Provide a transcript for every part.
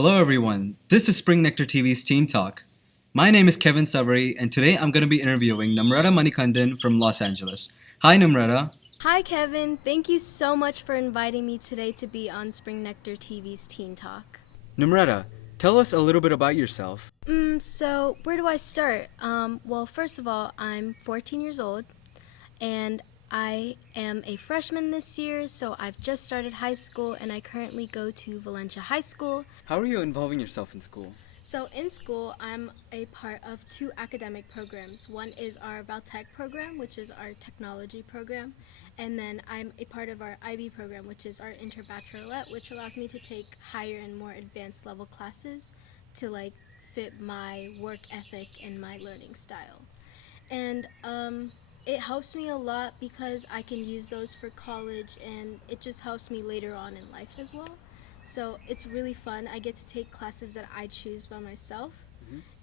Hello everyone, this is SpringNectar TV's TeenTalk. My name is Kevin Savari and today I'm going to be interviewing Namrata Manikandan from Los Angeles. Hi Namrata. Hi Kevin, thank you so much for inviting me today to be on SpringNectar TV's Teen Talk. Namrata, tell us a little bit about yourself. So where do I start? Well, first of all, I'm 14 years old and I am a freshman this year, so I've just started high school and I currently go to Valencia High School. How are you involving yourself in school? So in school, I'm a part of two academic programs. One is our Valtech program, which is our technology program, and then I'm a part of our IB program, which is our interbachelorette, which allows me to take higher and more advanced level classes to fit my work ethic and my learning style. And it helps me a lot because I can use those for college, and it just helps me later on in life as well. So it's really fun. I get to take classes that I choose by myself,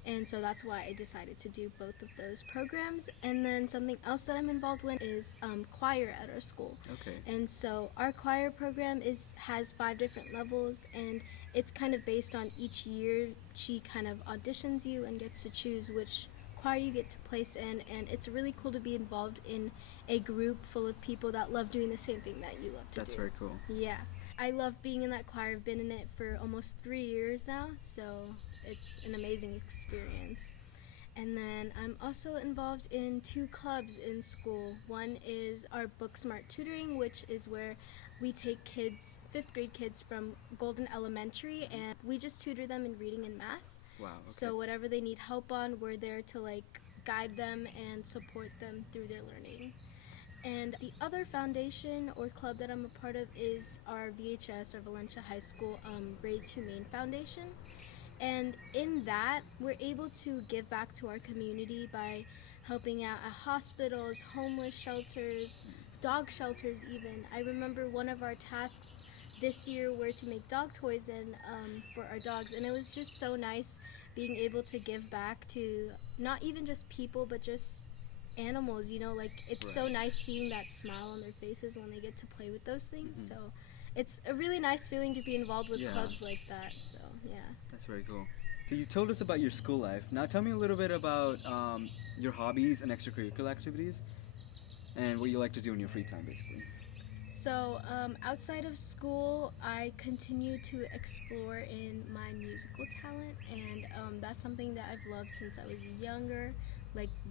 and so that's why I decided to do both of those programs. And then something else that I'm involved with is choir at our school. Okay. And so our choir program has 5 different levels, and it's kind of based on each year. She kind of auditions you and gets to choose which choir you get to place in, and it's really cool to be involved in a group full of people that love doing the same thing that you love to do. That's very cool. Yeah. I love being in that choir. I've been in it for almost 3 years now, so it's an amazing experience. And then I'm also involved in 2 clubs in school. One is our Book Smart Tutoring, which is where we take 5th grade kids from Golden Elementary, and we just tutor them in reading and math. Wow. Okay. So whatever they need help on, we're there to guide them and support them through their learning. And the other foundation or club that I'm a part of is our VHS, or Valencia High School Raise Humane Foundation. And in that, we're able to give back to our community by helping out at hospitals, homeless shelters, dog shelters even. I remember one of our tasks this year were to make dog toys for our dogs, and it was just so nice being able to give back to not even just people, but just animals, it's so nice seeing that smile on their faces when they get to play with those things. So it's a really nice feeling to be involved with clubs like that. So yeah, that's very cool. So you told us about your school life. Now tell me a little bit about your hobbies and extracurricular activities and what you like to do in your free time, basically. So outside of school, I continue to explore in my musical talent, and that's something that I've loved since I was younger,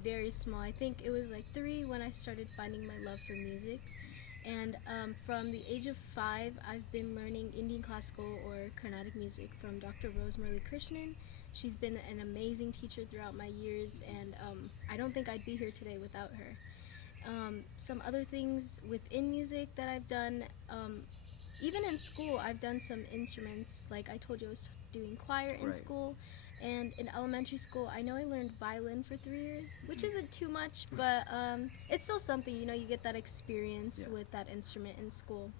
very small. I think it was 3 when I started finding my love for music. And from the age of 5, I've been learning Indian classical or Carnatic music from Dr. Muralikrishnan. She's been an amazing teacher throughout my years, and I don't think I'd be here today without her. Some other things within music that I've done, even in school, I've done some instruments. Like I told you, I was doing choir in school, and in elementary school, I know I learned violin for 3 years, which isn't too much, but it's still something, you get that experience with that instrument in school.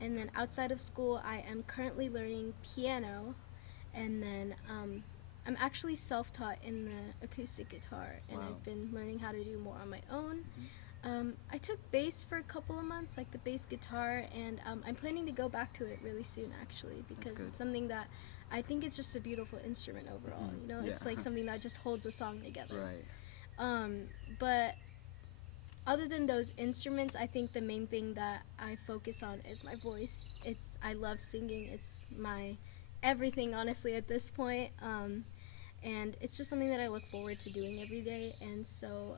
And then outside of school, I am currently learning piano, and then I'm actually self-taught in the acoustic guitar, and I've been learning how to do more on my own. I took bass for a couple of months, the bass guitar, and I'm planning to go back to it really soon, actually, because it's something that I think it's just a beautiful instrument overall. It's something that just holds a song together. Right. But other than those instruments, I think the main thing that I focus on is my voice. I love singing. It's my everything, honestly, at this point. And it's just something that I look forward to doing every day. And so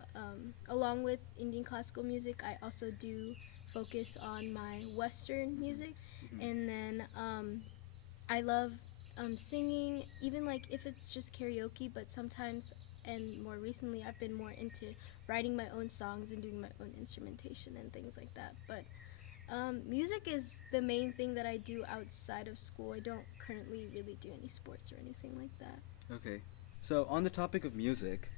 along with Indian classical music, I also do focus on my Western music. And then I love singing, even if it's just karaoke, but sometimes, and more recently, I've been more into writing my own songs and doing my own instrumentation and things like that. But music is the main thing that I do outside of school. I don't currently really do any sports or anything like that. Okay. So on the topic of music,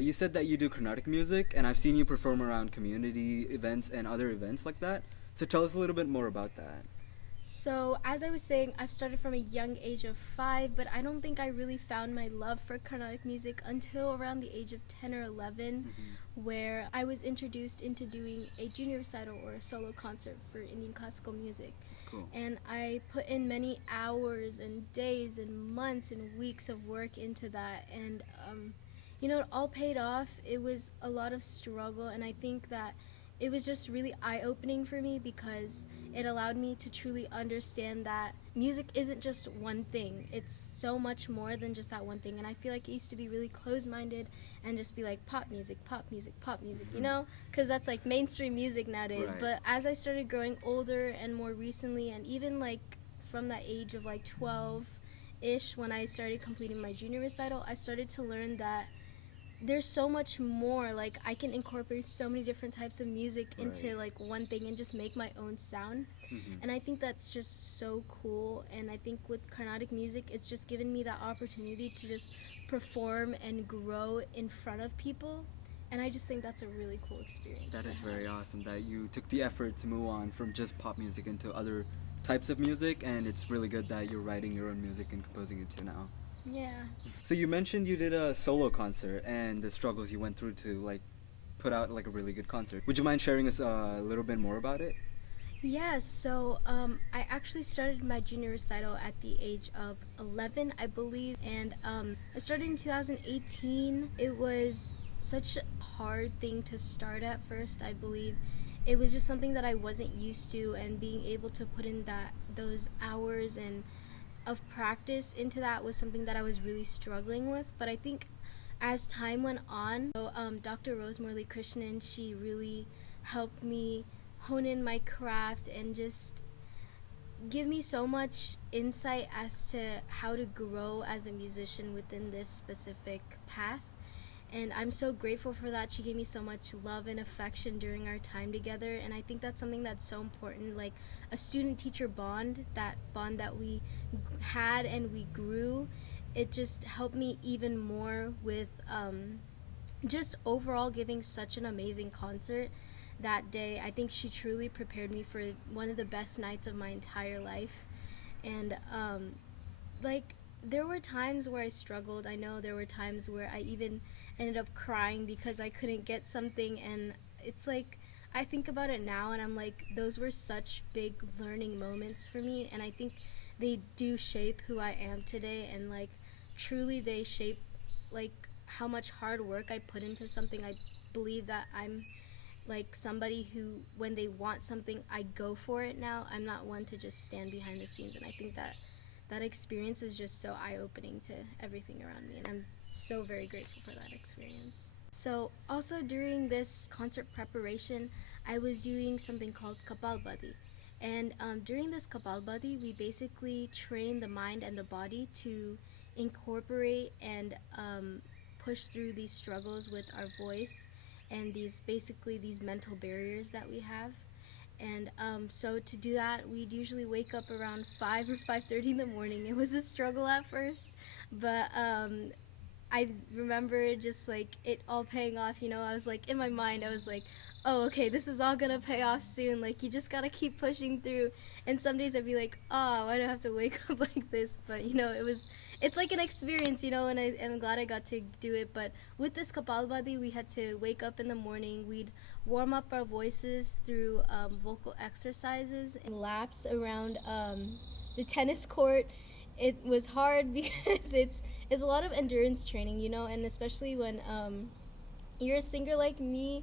you said that you do Carnatic music, and I've seen you perform around community events and other events like that. So tell us a little bit more about that. So as I was saying, I've started from a young age of 5, but I don't think I really found my love for Carnatic music until around the age of 10 or 11, where I was introduced into doing a junior recital or a solo concert for Indian classical music. Cool. And I put in many hours and days and months and weeks of work into that, and it all paid off. It was a lot of struggle, and I think that it was just really eye-opening for me because it allowed me to truly understand that music isn't just one thing. It's so much more than just that one thing. And I feel like it used to be really closed-minded and just be like pop music, pop music, pop music, because that's like mainstream music nowadays. Right. But as I started growing older and more recently, and even like from that age of like 12-ish, when I started completing my junior recital, I started to learn that there's so much more. Like, I can incorporate so many different types of music into like one thing and just make my own sound. And I think that's just so cool. And I think with Carnatic music, it's just given me that opportunity to just perform and grow in front of people. And I just think that's a really cool experience. That is very awesome that you took the effort to move on from just pop music into other types of music, and it's really good that you're writing your own music and composing it too now. Yeah. So you mentioned you did a solo concert and the struggles you went through to like put out like a really good concert. Would you mind sharing us a little bit more about it? Yeah, so I actually started my junior recital at the age of 11, I believe, and I started in 2018. It was such a hard thing to start at first, I believe. It was just something that I wasn't used to, and being able to put in those hours and of practice into that was something that I was really struggling with. But I think as time went on, Dr. Muralikrishnan, she really helped me hone in my craft and just give me so much insight as to how to grow as a musician within this specific path. And I'm so grateful for that. She gave me so much love and affection during our time together, and I think that's something that's so important, like a student-teacher bond, that bond that we had and we grew. It just helped me even more with just overall giving such an amazing concert that day. I think she truly prepared me for one of the best nights of my entire life. And there were times where I struggled. I know there were times where I even ended up crying because I couldn't get something, and it's like I think about it now and I'm like, those were such big learning moments for me, and I think they do shape who I am today, and like truly they shape like how much hard work I put into something. I believe that I'm like somebody who, when they want something, I go for it now. I'm not one to just stand behind the scenes, and I think that experience is just so eye-opening to everything around me, and I'm so very grateful for that experience. So also during this concert preparation, I was doing something called Kapalbhati. And during this Kapalbhati, we basically train the mind and the body to incorporate and push through these struggles with our voice and these mental barriers that we have. And so to do that, we'd usually wake up around 5 or 5:30 in the morning. It was a struggle at first, but I remember just like it all paying off. I was like, in my mind, I was like, oh, okay, this is all gonna pay off soon. Like, you just gotta keep pushing through. And some days I'd be like, oh, why do I have to wake up like this? But it's like an experience, and I'm glad I got to do it. But with this Kapalbhati, we had to wake up in the morning. We'd warm up our voices through vocal exercises and laps around the tennis court. It was hard because it's a lot of endurance training, and especially when you're a singer like me,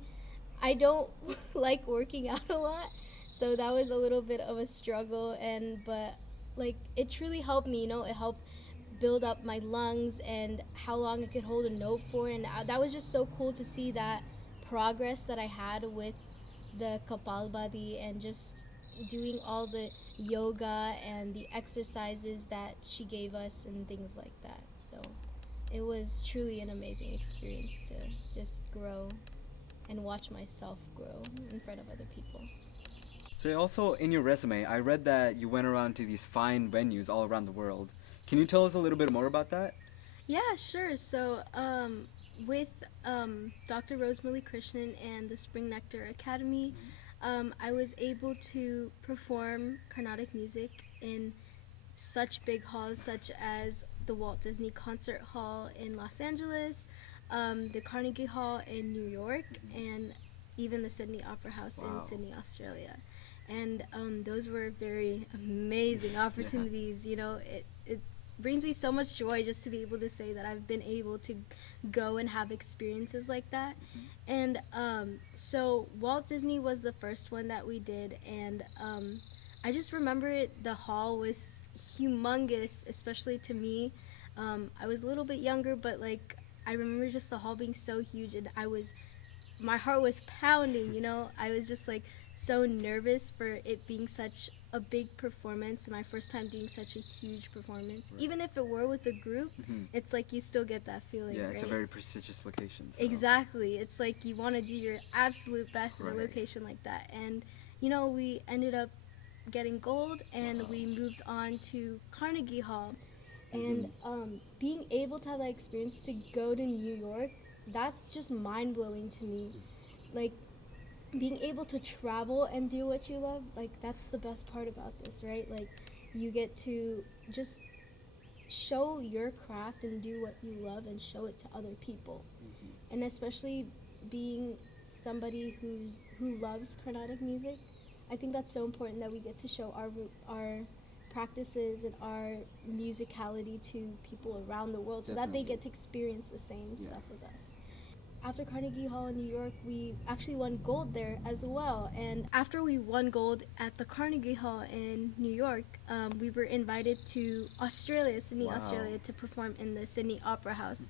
I don't like working out a lot, so that was a little bit of a struggle. But like it truly helped me, it helped build up my lungs and how long I could hold a note for, and that was just so cool to see that progress that I had with the Kapalbhati and just doing all the yoga and the exercises that she gave us and things like that. So it was truly an amazing experience to just grow and watch myself grow in front of other people. So also in your resume, I read that you went around to these fine venues all around the world. Can you tell us a little bit more about that? Yeah, sure. So with Dr. Muralikrishnan and the SpringNectar Academy, I was able to perform Carnatic music in such big halls such as the Walt Disney Concert Hall in Los Angeles, the Carnegie Hall in New York, and even the Sydney Opera House in Sydney, Australia. and those were very amazing opportunities. You know, it brings me so much joy just to be able to say that I've been able to go and have experiences like that. And so Walt Disney was the first one that we did, and I just remember the hall was humongous, especially to me. I was a little bit younger, but like I remember just the hall being so huge, and my heart was pounding, you know. I was just like so nervous for it being such a big performance, my first time doing such a huge performance. Right. Even if it were with a group, it's like you still get that feeling. Yeah, right? It's a very prestigious location. So. Exactly. It's like you want to do your absolute best in a location like that. And, you know, we ended up getting gold, and we moved on to Carnegie Hall. And being able to have that experience to go to New York, that's just mind-blowing to me. Like, being able to travel and do what you love, like, that's the best part about this, right? Like, you get to just show your craft and do what you love and show it to other people. And especially being somebody who loves Carnatic music, I think that's so important that we get to show our practices and our musicality to people around the world, so that they get to experience the same stuff as us. After Carnegie Hall in New York, we actually won gold there as well. And after we won gold at the Carnegie Hall in New York, we were invited to Australia, Sydney, Australia, to perform in the Sydney Opera House.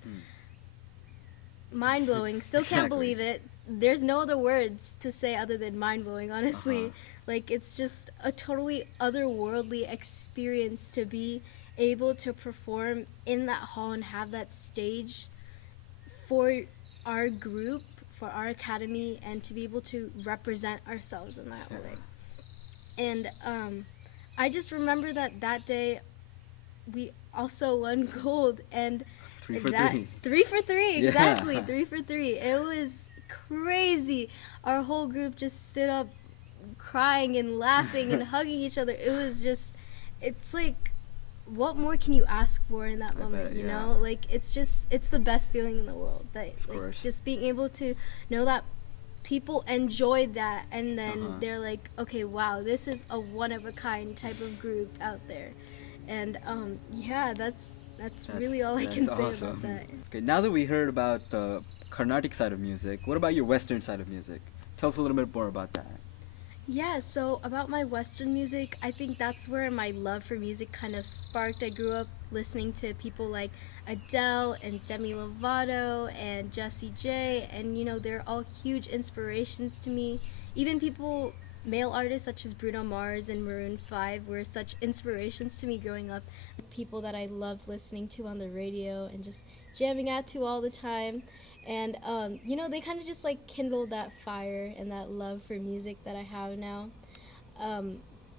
Mind-blowing. Still can't believe it. There's no other words to say other than mind-blowing, honestly. Like, it's just a totally otherworldly experience to be able to perform in that hall and have that stage for our group, for our academy, and to be able to represent ourselves in that way. And I just remember that day we also won gold, and 3 for 3. 3 for 3, exactly. 3 for 3. It was crazy. Our whole group just stood up crying and laughing and hugging each other. It was just, it's like, what more can you ask for in that moment, you know? Like, it's the best feeling in the world. That, like, just being able to know that people enjoyed that, and then they're like, okay, wow, this is a one-of-a-kind type of group out there. And, that's really all I can say about that. Okay, now that we heard about the Carnatic side of music, what about your Western side of music? Tell us a little bit more about that. Yeah, so about my Western music, I think that's where my love for music kind of sparked. I grew up listening to people like Adele and Demi Lovato and Jessie J, and, you know, they're all huge inspirations to me. Even male artists such as Bruno Mars and Maroon 5 were such inspirations to me growing up. People that I loved listening to on the radio and just jamming out to all the time. And, you know, they kind of just, like, kindled that fire and that love for music that I have now.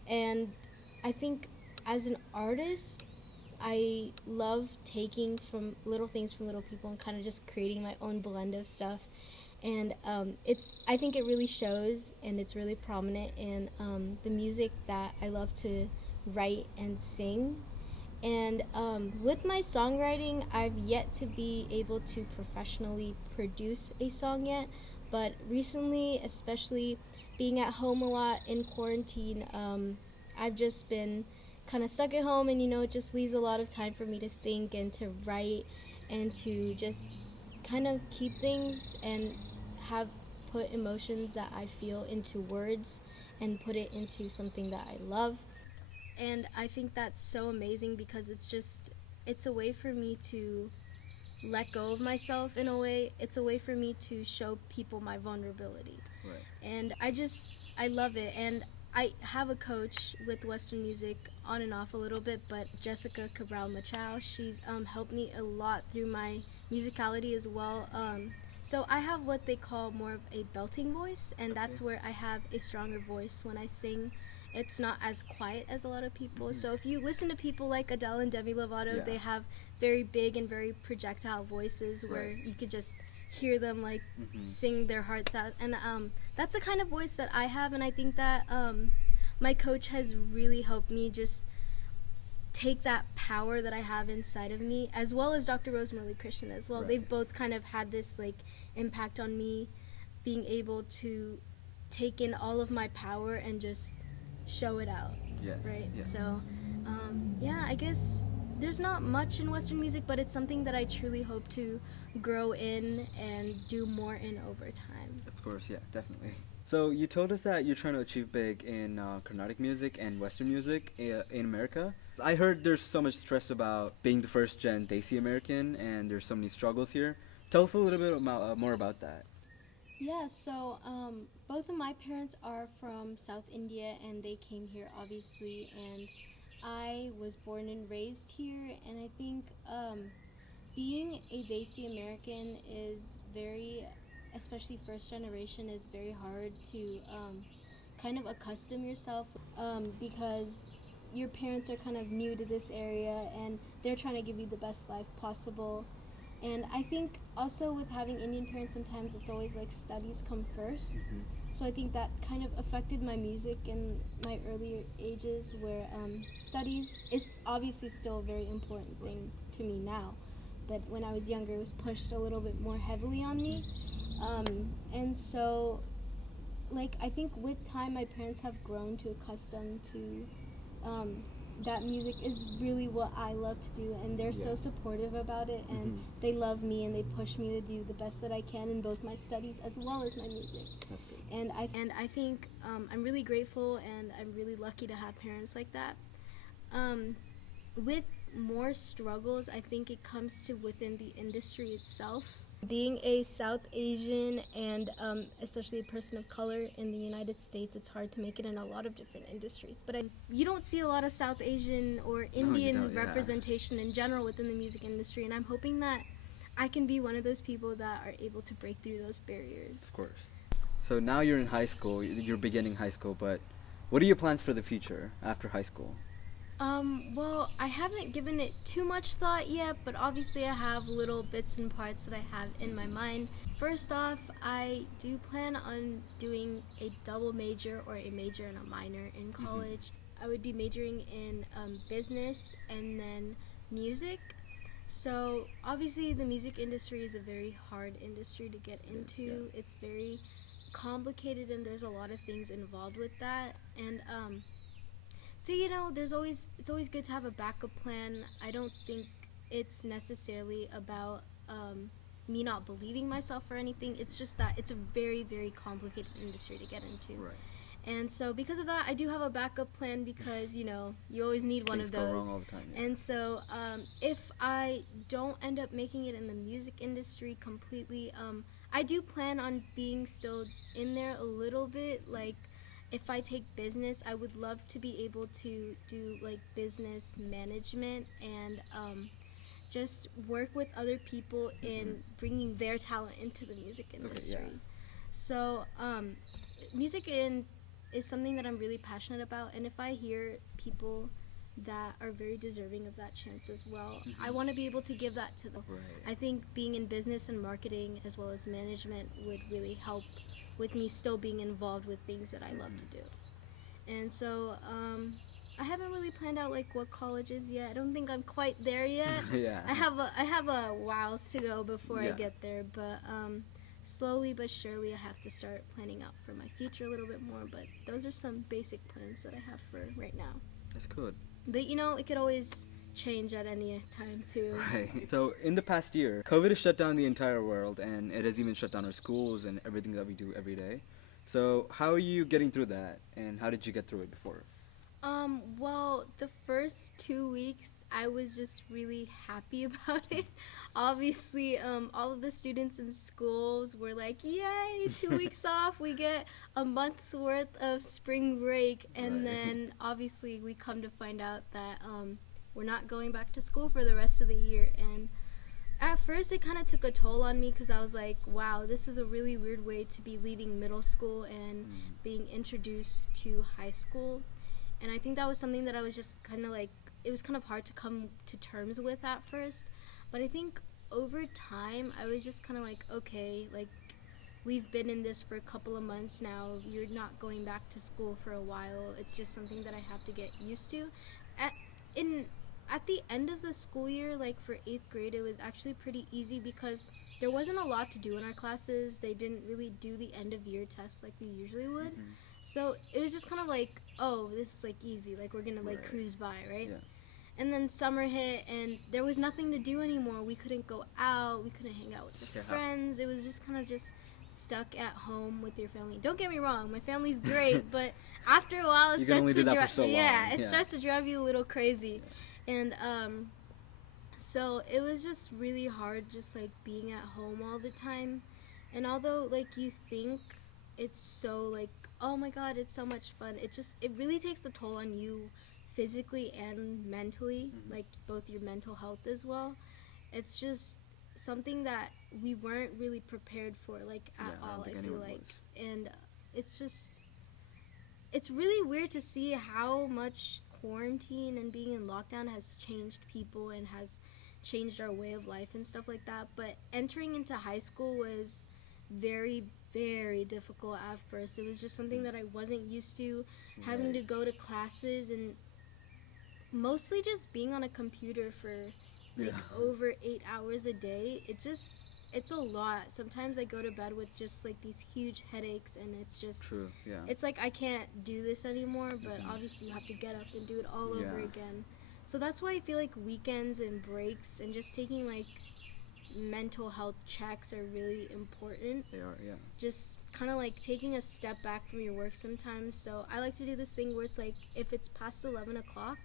And I think as an artist, I love taking from little things from little people and kind of just creating my own blend of stuff. And I think it really shows, and it's really prominent in the music that I love to write and sing. And with my songwriting, I've yet to be able to professionally produce a song yet, but recently, especially being at home a lot in quarantine, I've just been kind of stuck at home, and, you know, it just leaves a lot of time for me to think and to write and to just kind of keep things and put emotions that I feel into words and put it into something that I love. And I think that's so amazing because it's a way for me to let go of myself in a way. It's a way for me to show people my vulnerability. Right. And I love it. And I have a coach with Western music on and off a little bit, but Jessica Cabral-Machado, she's helped me a lot through my musicality as well. So I have what they call more of a belting voice, and that's where I have a stronger voice when I sing. It's not as quiet as a lot of people. So if you listen to people like Adele and Demi Lovato, they have very big and very projectile voices where you could just hear them like sing their hearts out. And that's the kind of voice that I have, and I think that my coach has really helped me just take that power that I have inside of me, as well as Dr. Muralikrishnan as well. Right. They've both kind of had this like impact on me, being able to take in all of my power and just show it out, Yes. right? Yeah. So, yeah, I guess there's not much in Western music, but it's something that I truly hope to grow in and do more in over time. Of course, yeah, definitely. So you told us that you're trying to achieve big in Carnatic music and Western music in America. I heard there's so much stress about being the first gen Desi American, and there's so many struggles here. Tell us a little bit more about that. Yeah, so both of my parents are from South India and they came here obviously, and I was born and raised here, and I think being a Desi American is very, especially first generation, is very hard to kind of accustom yourself because your parents are kind of new to this area and they're trying to give you the best life possible. And I think also with having Indian parents, sometimes it's always like studies come first. Mm-hmm. So I think that kind of affected my music in my earlier ages, where studies is obviously still a very important thing to me now. But when I was younger, it was pushed a little bit more heavily on me. And so, like, I think with time, my parents have grown to accustom to that music is really what I love to do, and they're so supportive about it, and they love me and they push me to do the best that I can in both my studies as well as my music. That's good. And I think I'm really grateful and I'm really lucky to have parents like that. With more struggles, I think it comes to within the industry itself. Being a South Asian and especially a person of color in the United States, it's hard to make it in a lot of different industries. But you don't see a lot of South Asian or Indian representation in general within the music industry, and I'm hoping that I can be one of those people that are able to break through those barriers. Of course. So now you're in high school, you're beginning high school, but what are your plans for the future after high school? Well, I haven't given it too much thought yet, but obviously I have little bits and parts that I have in my mind. First off, I do plan on doing a double major or a major and a minor in college. I would be majoring in business and then music. So obviously the music industry is a very hard industry to get into. Yeah. It's very complicated and there's a lot of things involved with that. And so, you know, it's always good to have a backup plan. I don't think it's necessarily about me not believing myself or anything. It's just that it's a very, very complicated industry to get into. Right. And so because of that, I do have a backup plan because, you know, you always need one Things of those. go wrong all the time. Yeah. And so if I don't end up making it in the music industry completely, I do plan on being still in there a little bit. Like, if I take business, I would love to be able to do like business management and just work with other people in bringing their talent into the music industry. Okay, yeah. So music is something that I'm really passionate about, and if I hear people that are very deserving of that chance as well, I want to be able to give that to them. Right. I think being in business and marketing as well as management would really help with me still being involved with things that I love to do. And so I haven't really planned out like what colleges yet. I don't think I'm quite there yet. Yeah. I have a while to go before I Yeah. get there, but slowly but surely I have to start planning out for my future a little bit more, but those are some basic plans that I have for right now. That's good. But you know, it could always change at any time too. Right. So in the past year, COVID has shut down the entire world, and it has even shut down our schools and everything that we do every day. So how are you getting through that, and how did you get through it before? Well, the first 2 weeks I was just really happy about it. Obviously, all of the students in schools were like, yay, 2 weeks off, we get a month's worth of spring break. And then obviously we come to find out that we're not going back to school for the rest of the year. And at first it kind of took a toll on me because I was like, wow, this is a really weird way to be leaving middle school and being introduced to high school. And I think that was something that I was just kind of like, it was kind of hard to come to terms with at first. But I think over time, I was just kind of like, okay, like, we've been in this for a couple of months now. You're not going back to school for a while. It's just something that I have to get used to. At the end of the school year, like for 8th grade, it was actually pretty easy because there wasn't a lot to do in our classes. They didn't really do the end of year tests like we usually would. So it was just kind of like, oh, this is like easy, like we're gonna like Right. cruise by, right? Yeah. And then summer hit, and there was nothing to do anymore. We couldn't go out. We couldn't hang out with our Yeah. friends. It was just kind of just stuck at home with your family. Don't get me wrong, my family's great, but after a while, it You can only starts do to that for so long. it Yeah. starts to drive you a little crazy, and so it was just really hard, just like being at home all the time. And although like you think it's so like, oh my god, it's so much fun, it really takes a toll on you physically and mentally, like both your mental health as well. It's just something that we weren't really prepared for, like at Yeah, I don't all, think I feel anyone like. was. And it's really weird to see how much quarantine and being in lockdown has changed people and has changed our way of life and stuff like that. But entering into high school was very, very difficult at first. It was just something that I wasn't used to, having to go to classes and mostly just being on a computer for like over 8 hours a day. It's a lot. Sometimes I go to bed with just like these huge headaches, and it's just True. Yeah. it's like I can't do this anymore, but obviously you have to get up and do it all over Yeah. again. So that's why I feel like weekends and breaks and just taking like mental health checks are really important. They are. Yeah. Just kind of like taking a step back from your work sometimes. So I like to do this thing where it's like, if it's past 11 o'clock,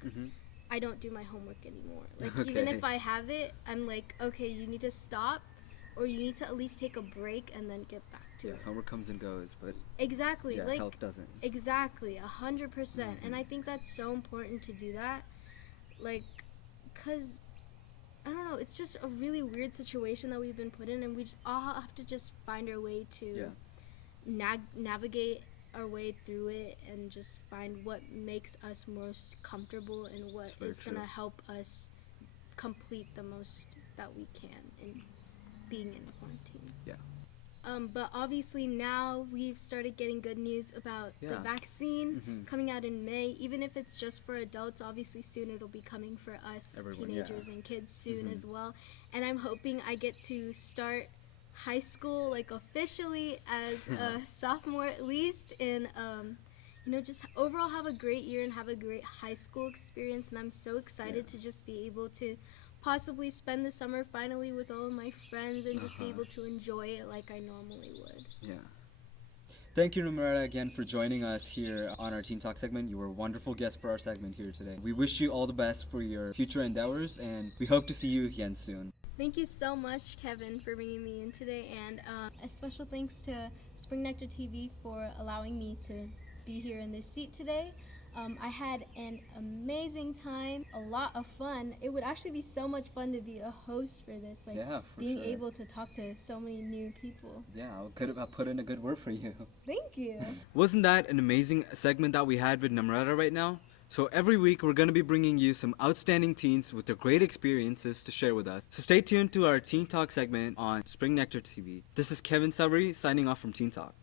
I don't do my homework anymore. Like even Okay. if I have it, I'm like, okay, you need to stop, or you need to at least take a break and then get back to Yeah. it. Homework comes and goes, but Exactly. yeah, like health doesn't. exactly, 100%. And I think that's so important to do that. Like, cause I don't know, it's just a really weird situation that we've been put in, and we all have to just find our way to navigate our way through it and just find what makes us most comfortable and what Very is gonna true. help us complete the most that we can in being in quarantine. Yeah. But obviously now we've started getting good news about the Yeah. vaccine coming out in May. Even if it's just for adults, obviously soon it'll be coming for us Everyone, teenagers and kids soon as well. And I'm hoping I get to start high school like officially as a sophomore at least, and just overall have a great year and have a great high school experience. And I'm so excited to just be able to possibly spend the summer finally with all of my friends and just be able to enjoy it like I normally would. Yeah. Thank you, Namrata, again for joining us here on our Teen Talk segment. You were a wonderful guest for our segment here today. We wish you all the best for your future endeavors, and we hope to see you again soon. Thank you so much, Kevin, for bringing me in today, and a special thanks to SpringNectar TV for allowing me to be here in this seat today. I had an amazing time, a lot of fun. It would actually be so much fun to be a host for this, like Yeah, for being sure. able to talk to so many new people. Yeah, I could have put in a good word for you. Thank you. Wasn't that an amazing segment that we had with Namrata right now? So every week we're going to be bringing you some outstanding teens with their great experiences to share with us. So stay tuned to our Teen Talk segment on SpringNectar TV. This is Kevin Savari signing off from Teen Talk.